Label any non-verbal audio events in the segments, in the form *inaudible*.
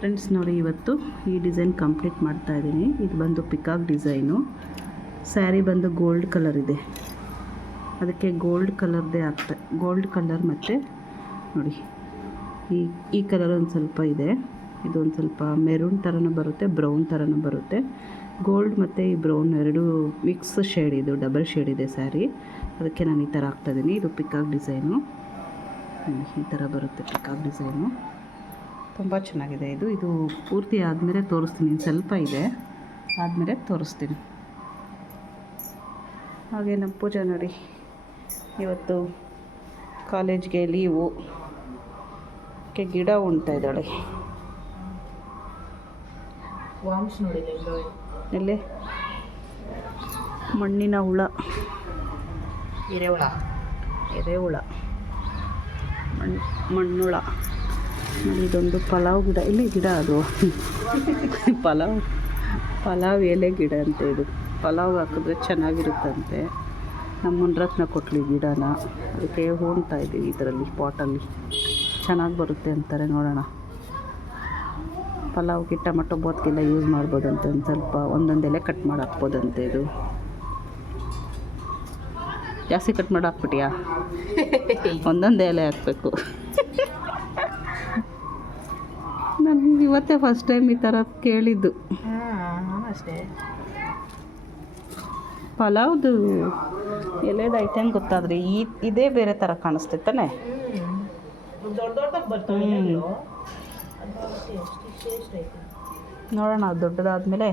Friends ನೋಡಿ, ಇವತ್ತು ಈ ಡಿಸೈನ್ ಕಂಪ್ಲೀಟ್ ಮಾಡ್ತಾ ಇದ್ದೀನಿ. ಇದು ಬಂದು ಪಿಕಾಕ್ ಡಿಸೈನು. ಸ್ಯಾರಿ ಬಂದು ಗೋಲ್ಡ್ ಕಲರ್ ಇದೆ. ಅದಕ್ಕೆ ಗೋಲ್ಡ್ ಕಲರ್ದೇ ಆಗ್ತಾ, ಗೋಲ್ಡ್ ಕಲರ್ ಮತ್ತು ನೋಡಿ, ಈ ಈ ಕಲರ್ ಒಂದು ಸ್ವಲ್ಪ ಇದೆ. ಇದೊಂದು ಸ್ವಲ್ಪ ಮೆರೂನ್ ಥರನೂ ಬರುತ್ತೆ, ಬ್ರೌನ್ ಥರನೂ ಬರುತ್ತೆ. ಗೋಲ್ಡ್ ಮತ್ತು ಈ ಬ್ರೌನ್ ಎರಡು ಮಿಕ್ಸ್ ಶೇಡ್ ಇದು, ಡಬಲ್ ಶೇಡ್ ಇದೆ ಸ್ಯಾರಿ. ಅದಕ್ಕೆ ನಾನು ಈ ಥರ ಹಾಕ್ತಾಯಿದ್ದೀನಿ ಇದು ಪಿಕಾಕ್ ಡಿಸೈನು. ಈ ಥರ ಬರುತ್ತೆ ಪಿಕಾಕ್ ಡಿಸೈನು. ತುಂಬ ಚೆನ್ನಾಗಿದೆ ಇದು. ಇದು ಪೂರ್ತಿ ಆದಮೇಲೆ ತೋರಿಸ್ತೀನಿ. ಸ್ವಲ್ಪ ಇದೆ. ಆದಮೇಲೆ ತೋರಿಸ್ತೀನಿ. ಹಾಗೆ ನಮ್ಮ ಪೂಜಾ ನೋಡಿ. ಇವತ್ತು ಕಾಲೇಜ್ಗೆ ಲೀವು. ಗಿಡ ಉಣ್ತಾ ಇದ್ದಾಳೆ. ವಾಮ್ಸ್ ನೋಡಿ ಎಲ್ಲೋ ಎಲ್ಲಿ? ಮಣ್ಣಿನ ಹುಳ. ಎರೆಹುಳ. ಎರೆಹುಳ. ಮಣ್ಣು ಮಣ್ಣುಳ. ನೋಡಿ ಇದೊಂದು ಪಲಾವ್ ಗಿಡ. ಇಲ್ಲಿ ಗಿಡ ಅದು. *laughs* ಪಲಾವ್ ಪಲಾವ್ ಎಲೆ ಗಿಡ ಅಂತ ಇದು. ಪಲಾವ್ ಹಾಕಿದ್ರೆ ಚೆನ್ನಾಗಿರುತ್ತಂತೆ. ನಮ್ಮ ಮುನ್ರತ್ನ ಕೊಟ್ಲಿ ಗಿಡನ. ಅದಕ್ಕೆ ಹೂಣ್ತಾ ಇದ್ದೀವಿ ಇದರಲ್ಲಿ ಪಾಟಲ್ಲಿ. ಚೆನ್ನಾಗಿ ಬರುತ್ತೆ ಅಂತಾರೆ ನೋಡೋಣ. ಪಲಾವ್ಗೆ ಟೊಮೆಟೊ ಬೋತ್ಗೆಲ್ಲ ಯೂಸ್ ಮಾಡ್ಬೋದಂತೆ. ಒಂದು ಸ್ವಲ್ಪ ಒಂದೊಂದು ಎಲೆ ಕಟ್ ಮಾಡಿ ಹಾಕ್ಬೋದಂತೆ ಇದು. ಜಾಸ್ತಿ ಕಟ್ ಮಾಡಿ ಹಾಕ್ಬಿಟ್ಟಿಯಾ? *laughs* ಒಂದೊಂದೇ ಎಲೆ ಹಾಕಬೇಕು ನನಗೆ ಇವತ್ತೇ ಫಸ್ಟ್ ಟೈಮ್ ಈ ಥರ ಕೇಳಿದ್ದು. ಅಷ್ಟೇ. ಪಲಾವ್ದು ಎಲೆದು ಐಟಮ್ ಗೊತ್ತಾದ್ರೆ? ಈ ಇದೇ ಬೇರೆ ಥರ ಕಾಣಿಸ್ತಿತ್ತಾನೆ ನೋಡೋಣ ದೊಡ್ಡದಾದ್ಮೇಲೆ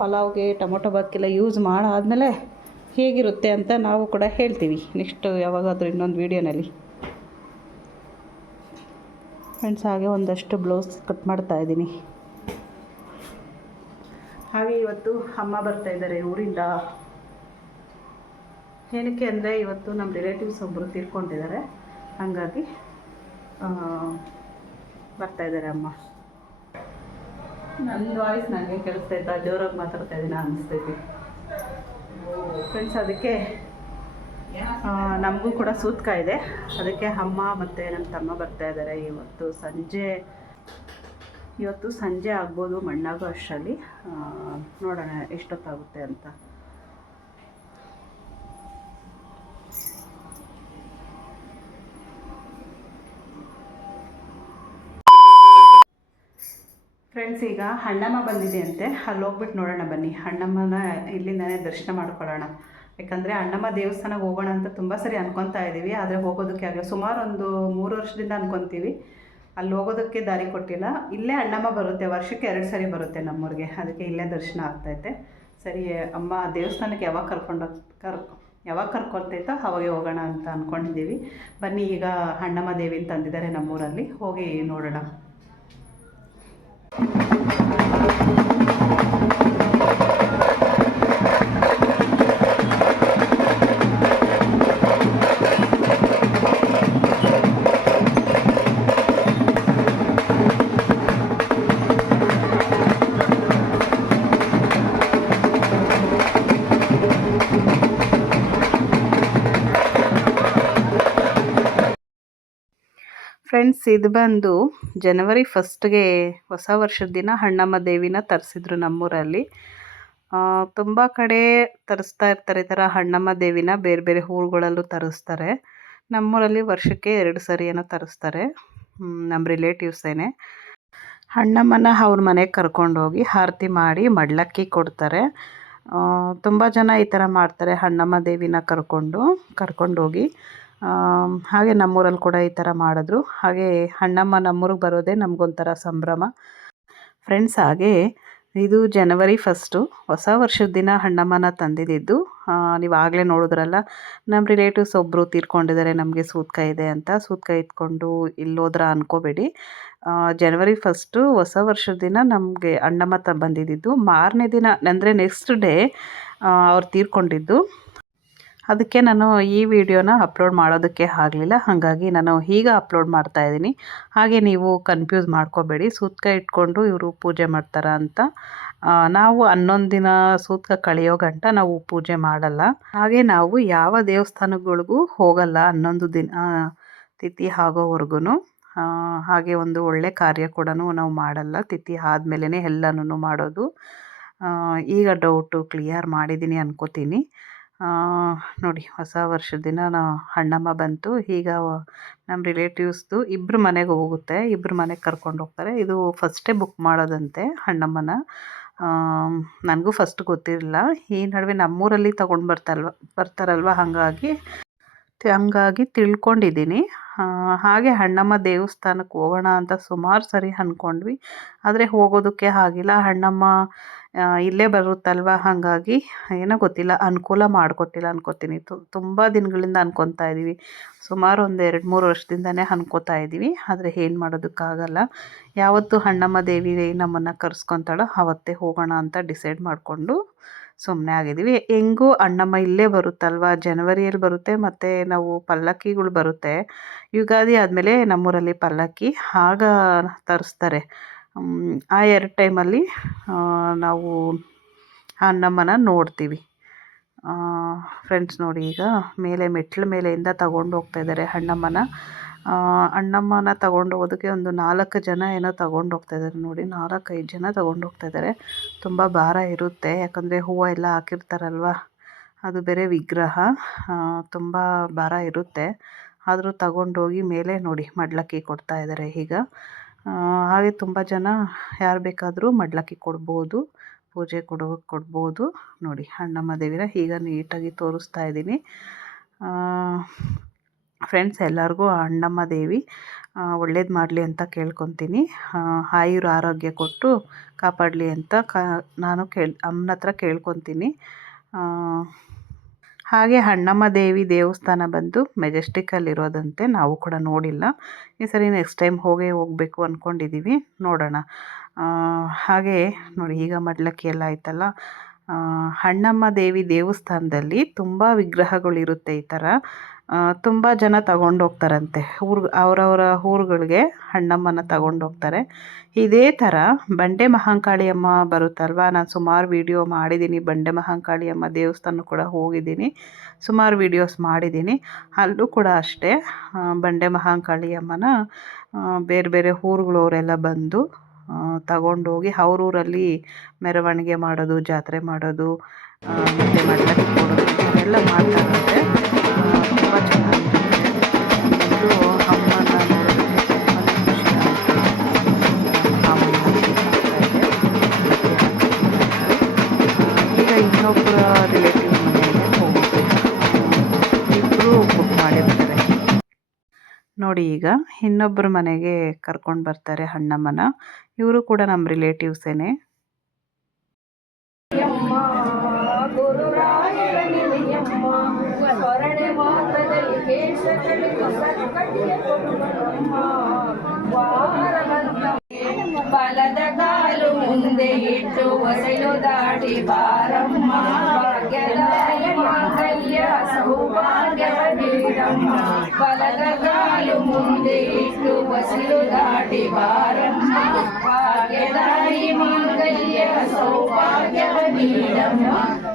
ಪಲಾವ್ಗೆ ಟೊಮೊಟೊ ಬಾಕಿಲ್ಲ ಯೂಸ್ ಮಾಡಾದ್ಮೇಲೆ ಹೇಗಿರುತ್ತೆ ಅಂತ ನಾವು ಕೂಡ ಹೇಳ್ತೀವಿ. ನೆಕ್ಸ್ಟ್ ಯಾವಾಗಾದರೂ ಇನ್ನೊಂದು ವೀಡಿಯೋನಲ್ಲಿ ಫ್ರೆಂಡ್ಸ್ ಹಾಗೆ ಒಂದಷ್ಟು ಬ್ಲೌಸ್ ಕಟ್ ಮಾಡ್ತಾ ಇದ್ದೀನಿ. ಹಾಗೆ ಇವತ್ತು ಅಮ್ಮ ಬರ್ತಾ ಇದ್ದಾರೆ ಊರಿಂದ. ಏನಕ್ಕೆ ಅಂದರೆ ಇವತ್ತು ನಮ್ಮ ರಿಲೇಟಿವ್ಸ್ ಒಬ್ಬರು ತೀರ್ಕೊಂಡಿದ್ದಾರೆ. ಹಾಗಾಗಿ ಆ, ಬರ್ತಾ ಇದ್ದಾರೆ ಅಮ್ಮ. ನನ್ನ ವಾಯ್ಸ್ ನನಗೆ ಕೇಳಿಸ್ತಾ ಇದ್ದ ಜೋರಾಗಿ ಮಾತಾಡ್ತಾ ಇದ್ದೀನಿ ಅನಿಸ್ತೈತಿ ಫ್ರೆಂಡ್ಸ್ ಅದಕ್ಕೆ ನಮಗೂ ಕೂಡ ಸೂತ್ಕ ಇದೆ. ಅದಕ್ಕೆ ಅಮ್ಮ ಮತ್ತು ನನ್ನ ತಮ್ಮ ಬರ್ತಾ ಇದ್ದಾರೆ ಇವತ್ತು ಸಂಜೆ. ಇವತ್ತು ಸಂಜೆ ಆಗ್ಬೋದು ಮಣ್ಣಾಗೋ ಅಷ್ಟರಲ್ಲಿ. ನೋಡೋಣ ಎಷ್ಟೊತ್ತಾಗುತ್ತೆ ಅಂತ. ಫ್ರೆಂಡ್ಸ್ ಈಗ ಹಣ್ಣಮ್ಮ ಬಂದಿದೆ ಅಂತೆ ಅಲ್ಲಿ ಹೋಗ್ಬಿಟ್ಟು ನೋಡೋಣ ಬನ್ನಿ. ಹಣ್ಣಮ್ಮನ ಇಲ್ಲಿಂದನೇ ದರ್ಶನ ಮಾಡ್ಕೊಳ್ಳೋಣ. ಯಾಕಂದರೆ ಅಣ್ಣಮ್ಮ ದೇವಸ್ಥಾನಕ್ಕೆ ಹೋಗೋಣ ಅಂತ ತುಂಬ ಸರಿ ಅನ್ಕೊತಾ ಇದ್ದೀವಿ ಆದರೆ ಹೋಗೋದಕ್ಕೆ ಆಗಲ್ಲ ಸುಮಾರು ಒಂದು ಮೂರು ವರ್ಷದಿಂದ ಅನ್ಕೊತೀವಿ. ಅಲ್ಲಿ ಹೋಗೋದಕ್ಕೆ ದಾರಿ ಕೊಟ್ಟಿಲ್ಲ. ಇಲ್ಲೇ ಅಣ್ಣಮ್ಮ ಬರುತ್ತೆ. ವರ್ಷಕ್ಕೆ ಎರಡು ಸರಿ ಬರುತ್ತೆ ನಮ್ಮೂರಿಗೆ. ಅದಕ್ಕೆ ಇಲ್ಲೇ ದರ್ಶನ ಆಗ್ತೈತೆ ಸರಿ, ಅಮ್ಮ ದೇವಸ್ಥಾನಕ್ಕೆ ಯಾವಾಗ ಕರ್ಕೊಂಡು ಕರ್ ಯಾವಾಗ ಕರ್ಕೊತೈತೋ ಅವಾಗೆ ಹೋಗೋಣ ಅಂತ ಅಂದ್ಕೊಂಡಿದ್ದೀವಿ ಬನ್ನಿ, ಈಗ ಅಣ್ಣಮ್ಮ ದೇವಿ ತಂದಿದ್ದಾರೆ ನಮ್ಮೂರಲ್ಲಿ. ಹೋಗಿ ನೋಡೋಣ. ಫ್ರೆಂಡ್ಸ್, ಇದು ಬಂದು ಜನವರಿ ಫಸ್ಟ್ಗೆ ಹೊಸ ವರ್ಷದ ದಿನ ಹಣ್ಣಮ್ಮ ದೇವಿನ ತರಿಸಿದ್ರು ನಮ್ಮೂರಲ್ಲಿ. ತುಂಬ ಕಡೆ ತರಿಸ್ತಾ ಇರ್ತಾರೆ ಈ ಥರ ಹಣ್ಣಮ್ಮ ದೇವಿನ, ಬೇರೆ ಬೇರೆ ಊರುಗಳಲ್ಲೂ ತರಿಸ್ತಾರೆ. ನಮ್ಮೂರಲ್ಲಿ ವರ್ಷಕ್ಕೆ ಎರಡು ಸರಿ ಏನೋ ತರಿಸ್ತಾರೆ ನಮ್ಮ ರಿಲೇಟಿವ್ಸೇನೆ ಹಣ್ಣಮ್ಮನ ಅವ್ರ ಮನೆಗೆ ಕರ್ಕೊಂಡೋಗಿ ಆರತಿ ಮಾಡಿ ಮಡ್ಲಕ್ಕಿ ಕೊಡ್ತಾರೆ. ತುಂಬ ಜನ ಈ ಥರ ಮಾಡ್ತಾರೆ ಹಣ್ಣಮ್ಮ ದೇವಿನ ಕರ್ಕೊಂಡು ಕರ್ಕೊಂಡೋಗಿ ಹಾಗೆ ನಮ್ಮೂರಲ್ಲಿ ಕೂಡ ಈ ಥರ ಮಾಡಿದ್ರು. ಹಾಗೆ ಅಣ್ಣಮ್ಮ ನಮ್ಮೂರಿಗೆ ಬರೋದೇ ನಮಗೊಂಥರ ಸಂಭ್ರಮ. ಫ್ರೆಂಡ್ಸ್ ಹಾಗೆ ಇದು ಜನವರಿ ಫಸ್ಟು ಹೊಸ ವರ್ಷದ ದಿನ ಅಣ್ಣಮ್ಮನ ತಂದಿದ್ದು. ನೀವು ಆಗಲೇ ನೋಡಿದ್ರಲ್ಲ ನಮ್ಮ ರಿಲೇಟಿವ್ಸ್ ಒಬ್ಬರು ತೀರ್ಕೊಂಡಿದ್ದಾರೆ, ನಮಗೆ ಸೂತ್ಕ ಇದೆ ಅಂತ. ಸೂತ್ಕ ಇಟ್ಕೊಂಡು ಇಲ್ಲೋದ್ರ ಅನ್ಕೋಬೇಡಿ. ಜನವರಿ ಫಸ್ಟು ಹೊಸ ವರ್ಷದ ದಿನ ನಮಗೆ ಅಣ್ಣಮ್ಮ ತ ಬಂದಿದ್ದು. ಮಾರನೇ ದಿನ, ಅಂದರೆ ನೆಕ್ಸ್ಟ್ ಡೇ ಅವ್ರು ತೀರ್ಕೊಂಡಿದ್ದು. ಅದಕ್ಕೆ ನಾನು ಈ ವಿಡಿಯೋನ ಅಪ್ಲೋಡ್ ಮಾಡೋದಕ್ಕೆ ಆಗಲಿಲ್ಲ. ಹಾಗಾಗಿ ನಾನು ಈಗ ಅಪ್ಲೋಡ್ ಮಾಡ್ತಾ ಇದ್ದೀನಿ. ಹಾಗೆ ನೀವು ಕನ್ಫ್ಯೂಸ್ ಮಾಡ್ಕೋಬೇಡಿ. ಸೂತ್ಕ ಇಟ್ಕೊಂಡು ಇವರು ಪೂಜೆ ಮಾಡ್ತಾರ ಅಂತ. ನಾವು ಹನ್ನೊಂದು ದಿನ ಸೂತ್ಕ ಕಳೆಯೋ ಗಂಟ ನಾವು ಪೂಜೆ ಮಾಡಲ್ಲ. ಹಾಗೆ ನಾವು ಯಾವ ದೇವಸ್ಥಾನಗಳಿಗೂ ಹೋಗಲ್ಲ ಹನ್ನೊಂದು ದಿನ ತಿಥಿ ಆಗೋವರೆಗೂ ಹಾಗೆ ಒಂದು ಒಳ್ಳೆ ಕಾರ್ಯ ಕೂಡ ನಾವು ಮಾಡಲ್ಲ. ತಿಥಿ ಆದಮೇಲೆ ಎಲ್ಲನೂ ಮಾಡೋದು. ಈಗ ಡೌಟು ಕ್ಲಿಯರ್ ಮಾಡಿದ್ದೀನಿ ಅನ್ಕೋತೀನಿ. ನೋಡಿ ಹೊಸ ವರ್ಷದ ದಿನ ಅಣ್ಣಮ್ಮ ಬಂತು. ಈಗ ನಮ್ಮ ರಿಲೇಟಿವ್ಸ್ದು ಇಬ್ಬರು ಮನೆಗೆ ಹೋಗುತ್ತೆ. ಇಬ್ಬರು ಮನೆಗೆ ಕರ್ಕೊಂಡು ಹೋಗ್ತಾರೆ. ಇದು ಫಸ್ಟೇ ಬುಕ್ ಮಾಡೋದಂತೆ ಅಣ್ಣಮ್ಮನ. ನನಗೂ ಫಸ್ಟ್ ಗೊತ್ತಿರಲಿಲ್ಲ. ಈ ನಡುವೆ ನಮ್ಮೂರಲ್ಲಿ ತೊಗೊಂಡು ಬರ್ತಲ್ವ ಬರ್ತಾರಲ್ವ ಹಾಗಾಗಿ ಹಂಗಾಗಿ ತಿಳ್ಕೊಂಡಿದ್ದೀನಿ. ಹಾಗೆ ಅಣ್ಣಮ್ಮ ದೇವಸ್ಥಾನಕ್ಕೆ ಹೋಗೋಣ ಅಂತ ಸುಮಾರು ಸರಿ ಅಂದ್ಕೊಂಡ್ವಿ ಆದರೆ ಹೋಗೋದಕ್ಕೆ ಆಗಿಲ್ಲ. ಹಣ್ಣಮ್ಮ ಆ, ಇಲ್ಲೇ ಬರುತ್ತಲ್ವ? ಹಾಗಾಗಿ ಏನೋ ಗೊತ್ತಿಲ್ಲ. ಅನುಕೂಲ ಮಾಡಿಕೊಟ್ಟಿಲ್ಲ ಅನ್ಕೋತೀನಿ. ತುಂಬ ದಿನಗಳಿಂದ ಅನ್ಕೊತಾ ಇದ್ದೀವಿ ಸುಮಾರು ಒಂದು ಎರಡು ಮೂರು ವರ್ಷದಿಂದನೇ ಅನ್ಕೋತಾ ಇದ್ದೀವಿ ಆದರೆ ಏನು ಮಾಡೋದಕ್ಕಾಗಲ್ಲ. ಯಾವತ್ತು ಹಣ್ಣಮ್ಮ ದೇವಿ ನಮ್ಮನ್ನು ಕರ್ಸ್ಕೊತಾಳೋ ಆವತ್ತೇ ಹೋಗೋಣ ಅಂತ ಡಿಸೈಡ್ ಮಾಡಿಕೊಂಡು ಸುಮ್ಮನೆ ಆಗಿದ್ದೀವಿ ಹೆಂಗೂ ಅಣ್ಣಮ್ಮ ಇಲ್ಲೇ ಬರುತ್ತಲ್ವ? ಜನವರಿಯಲ್ಲಿ ಬರುತ್ತೆ ಮತ್ತು ನಾವು ಪಲ್ಲಕ್ಕಿಗಳು ಬರುತ್ತೆ. ಯುಗಾದಿ ಆದಮೇಲೆ ನಮ್ಮೂರಲ್ಲಿ ಪಲ್ಲಕ್ಕಿ. ಆಗ ತರಿಸ್ತಾರೆ. ಆ ಎರಡು ಟೈಮಲ್ಲಿ ನಾವು ಅಣ್ಣಮ್ಮನ ನೋಡ್ತೀವಿ. ಫ್ರೆಂಡ್ಸ್ ನೋಡಿ ಈಗ ಮೇಲೆ ಮೆಟ್ಲ ಮೇಲೆಯಿಂದ ತಗೊಂಡು ಹೋಗ್ತಾ ಇದ್ದಾರೆ ಅಣ್ಣಮ್ಮನ. ಅಣ್ಣಮ್ಮನ ತಗೊಂಡು ಹೋಗೋದಕ್ಕೆ ಒಂದು ನಾಲ್ಕು ಜನ ಏನೋ ತಗೊಂಡು ಹೋಗ್ತಾ ಇದ್ದಾರೆ ನೋಡಿ. ನಾಲ್ಕೈದು ಜನ ತಗೊಂಡು ಹೋಗ್ತಾ ಇದ್ದಾರೆ ತುಂಬ ಭಾರ ಇರುತ್ತೆ. ಯಾಕಂದರೆ ಹೂವು ಎಲ್ಲ ಹಾಕಿರ್ತಾರಲ್ವ, ಅದು ಬೇರೆ ವಿಗ್ರಹ ತುಂಬ ಭಾರ ಇರುತ್ತೆ. ಆದರೂ ತಗೊಂಡೋಗಿ ಮೇಲೆ ನೋಡಿ ಮಡ್ಲಕ್ಕಿ ಕೊಡ್ತಾ ಇದ್ದಾರೆ ಈಗ. ಹಾಗೆ ತುಂಬ ಜನ ಯಾರು ಬೇಕಾದರೂ ಮಡ್ಲಕ್ಕಿ ಕೊಡ್ಬೋದು, ಪೂಜೆ ಕೊಡೋ ಕೊಡ್ಬೋದು. ನೋಡಿ, ಅಣ್ಣಮ್ಮ ದೇವಿನ ಈಗ ನೀಟಾಗಿ ತೋರಿಸ್ತಾ ಇದ್ದೀನಿ. ಫ್ರೆಂಡ್ಸ್ ಎಲ್ಲರಿಗೂ ಅಣ್ಣಮ್ಮ ದೇವಿ ಒಳ್ಳೇದು ಮಾಡಲಿ ಅಂತ ಕೇಳ್ಕೊತೀನಿ. ಆಯುರ ಆರೋಗ್ಯ ಕೊಟ್ಟು ಕಾಪಾಡಲಿ ಅಂತ ಕಾ, ನಾನು ಕೇಳಿ, ಅಮ್ಮನ ಹತ್ರ ಕೇಳ್ಕೊತೀನಿ. ಹಾಗೆ ಹಣ್ಣಮ್ಮ ದೇವಿ ದೇವಸ್ಥಾನ ಬಂದು ಮೆಜೆಸ್ಟಿಕ್ಕಲ್ಲಿರೋದಂತೆ ನಾವು ಕೂಡ ನೋಡಿಲ್ಲ. ಈ ಸರಿ ನೆಕ್ಸ್ಟ್ ಟೈಮ್ ಹೋಗೇ ಹೋಗಬೇಕು ಅಂದ್ಕೊಂಡಿದ್ದೀವಿ ನೋಡೋಣ. ಹಾಗೆ ನೋಡಿ ಈಗ ಮಡ್ಲಕ್ಕಿ ಎಲ್ಲ ಆಯ್ತಲ್ಲ. ಹಣ್ಣಮ್ಮ ದೇವಿ ದೇವಸ್ಥಾನದಲ್ಲಿ ತುಂಬ ವಿಗ್ರಹಗಳಿರುತ್ತೆ ಈ ಥರ ತುಂಬ ಜನ ತಗೊಂಡೋಗ್ತಾರಂತೆ. ಊರು, ಅವರವರ ಊರುಗಳಿಗೆ ಅಣ್ಣಮ್ಮನ ತಗೊಂಡೋಗ್ತಾರೆ. ಇದೇ ಥರ ಬಂಡೆ ಮಹಾಂಕಾಳಿ ಅಮ್ಮ ಬರುತ್ತಲ್ವ? ನಾನು ಸುಮಾರು ವೀಡಿಯೋ ಮಾಡಿದ್ದೀನಿ ಬಂಡೆ ಮಹಾಂಕಾಳಿ ಅಮ್ಮ ದೇವಸ್ಥಾನ ಕೂಡ ಹೋಗಿದ್ದೀನಿ. ಸುಮಾರು ವೀಡಿಯೋಸ್ ಮಾಡಿದ್ದೀನಿ ಅಲ್ಲೂ ಕೂಡ ಅಷ್ಟೇ ಬಂಡೆ ಮಹಾಂಕಾಳಿ ಅಮ್ಮನ ಬೇರೆ ಬೇರೆ ಊರುಗಳವರೆಲ್ಲ ಬಂದು ತಗೊಂಡೋಗಿ ಅವ್ರೂರಲ್ಲಿ ಮೆರವಣಿಗೆ ಮಾಡೋದು, ಜಾತ್ರೆ ಮಾಡೋದು ಮತ್ತೆ ಮಡ್ಲಕ್ಕಿ ಎಲ್ಲ ಮಾಡ್ತಾರಂತೆ. ನೋಡಿ ಈಗ ಇನ್ನೊಬ್ಬರ ಮನೆಗೆ ಕರ್ಕೊಂಡು ಬರ್ತಾರೆ ಅಣ್ಣಮ್ಮನ. ಇವರು ಕೂಡ ನಮ್ಮ ರಿಲೇಟಿವ್ಸೇನೆ ಬಲದ ಕಾಲು ಮುಂದೆ ಇಟ್ಟು ಹೊಸಲು ದಾಟಿ ಬಾರಮ್ಮ. ಭಾಗ್ಯದಾಯ ಮಾಂಗಲ್ಯ ಸೌಭಾಗ್ಯವ ನೀಡಮ್ಮ ಬಲದ ಕಾಲು ಮುಂದೆ ಇಟ್ಟು ಹೊಸಲು ದಾಟಿ ಬಾರಮ್ಮ ಭಾಗ್ಯದಾಯಿ ಮಾಂಗಲ್ಯ ಸೌಭಾಗ್ಯವ ನೀಡಮ್ಮ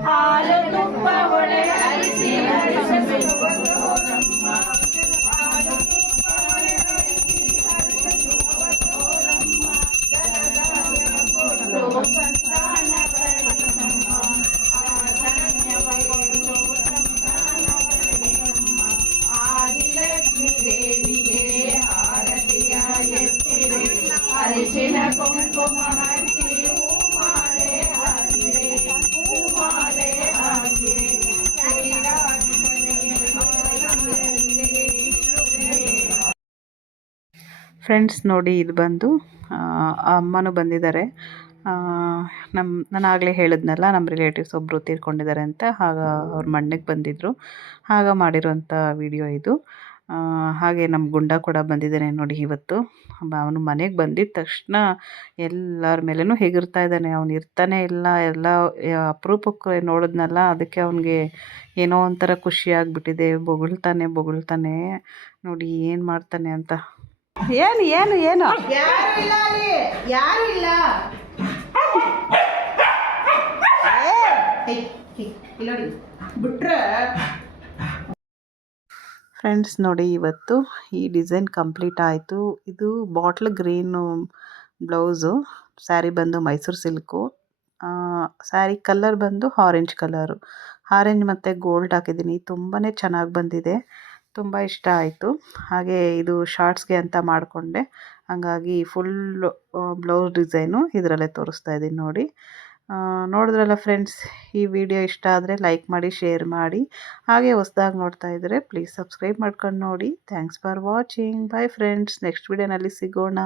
ಹಾಲು ತುಪ್ಪ ಒಳೆ ಹರಿಸಿ ಹರಿಸಬೇಕು ಫ್ರೆಂಡ್ಸ್ ನೋಡಿ ಇದು ಬಂದು ಅಮ್ಮನೂ ಬಂದಿದ್ದಾರೆ. ನಮ್ಮ ನಾನು ಆಗಲೇ ಹೇಳಿದ್ನಲ್ಲ ನಮ್ಮ ರಿಲೇಟಿವ್ಸ್ ಒಬ್ಬರು ತೀರ್ಕೊಂಡಿದ್ದಾರೆ ಅಂತ ಆಗ ಅವ್ರ ಮಣ್ಣಿಗೆ ಬಂದಿದ್ದರು ಆಗ ಮಾಡಿರೋಂಥ ವಿಡಿಯೋ ಇದು. ಹಾಗೆ ನಮ್ಮ ಗುಂಡ ಕೂಡ ಬಂದಿದ್ದಾನೆ ನೋಡಿ ಇವತ್ತು. ಅವನು ಮನೆಗೆ ಬಂದಿದ್ದ ತಕ್ಷಣ ಎಲ್ಲರ ಮೇಲೂ ಹೇಗಿರ್ತಾ ಇದ್ದಾನೆ. ಅವನು ಇರ್ತಾನೆ ಇಲ್ಲ ಎಲ್ಲ ಅಪರೂಪಕ್ಕೆ ನೋಡಿದ್ನಲ್ಲ ಅದಕ್ಕೆ ಅವನಿಗೆ ಏನೋ ಒಂಥರ ಖುಷಿ ಆಗಿಬಿಟ್ಟಿದೆ. ಬೊಗಳ್ತಾನೆ ಬೊಗಳ್ತಾನೆ. ನೋಡಿ ಏನು ಮಾಡ್ತಾನೆ ಅಂತ. ಏನು ಏನು ಏನು? ಯಾರು ಇಲ್ಲ ಅಲ್ಲಿ. ಯಾರು ಇಲ್ಲ. ಏ, ಹೇ, ಹೇ, ಇಲ್ಲಿ ನೋಡಿ. ಬಿಟ್ರೆ ಫ್ರೆಂಡ್ಸ್, ನೋಡಿ ಇವತ್ತು ಈ ಡಿಸೈನ್ ಕಂಪ್ಲೀಟ್ ಆಯಿತು. ಇದು ಬಾಟ್ಲ್ ಗ್ರೀನು ಬ್ಲೌಸು. ಸ್ಯಾರಿ ಬಂದು ಮೈಸೂರು ಸಿಲ್ಕು. ಸ್ಯಾರಿ ಕಲರ್ ಬಂದು ಆರೆಂಜ್ ಕಲರು. ಆರೆಂಜ್ ಮತ್ತು ಗೋಲ್ಡ್ ಹಾಕಿದ್ದೀನಿ. ತುಂಬಾ ಚೆನ್ನಾಗಿ ಬಂದಿದೆ. ತುಂಬ ಇಷ್ಟ ಆಯಿತು. ಹಾಗೆ ಇದು ಶಾರ್ಟ್ಸ್ಗೆ ಅಂತ ಮಾಡಿಕೊಂಡೆ. ಹಾಗಾಗಿ ಫುಲ್ಲು ಬ್ಲೌಸ್ ಡಿಸೈನು ಇದರಲ್ಲೇ ತೋರಿಸ್ತಾ ಇದ್ದೀನಿ ನೋಡಿ. ನೋಡಿದ್ರಲ್ಲ ಫ್ರೆಂಡ್ಸ್ ಈ ವಿಡಿಯೋ ಇಷ್ಟ ಆದರೆ ಲೈಕ್ ಮಾಡಿ ಶೇರ್ ಮಾಡಿ. ಹಾಗೆ ಹೊಸ್ದಾಗಿ ನೋಡ್ತಾ ಇದ್ದರೆ ಪ್ಲೀಸ್ ಸಬ್ಸ್ಕ್ರೈಬ್ ಮಾಡ್ಕೊಂಡು ನೋಡಿ. Thanks for watching bye friends next ವಿಡಿಯೋನಲ್ಲಿ ಸಿಗೋಣ.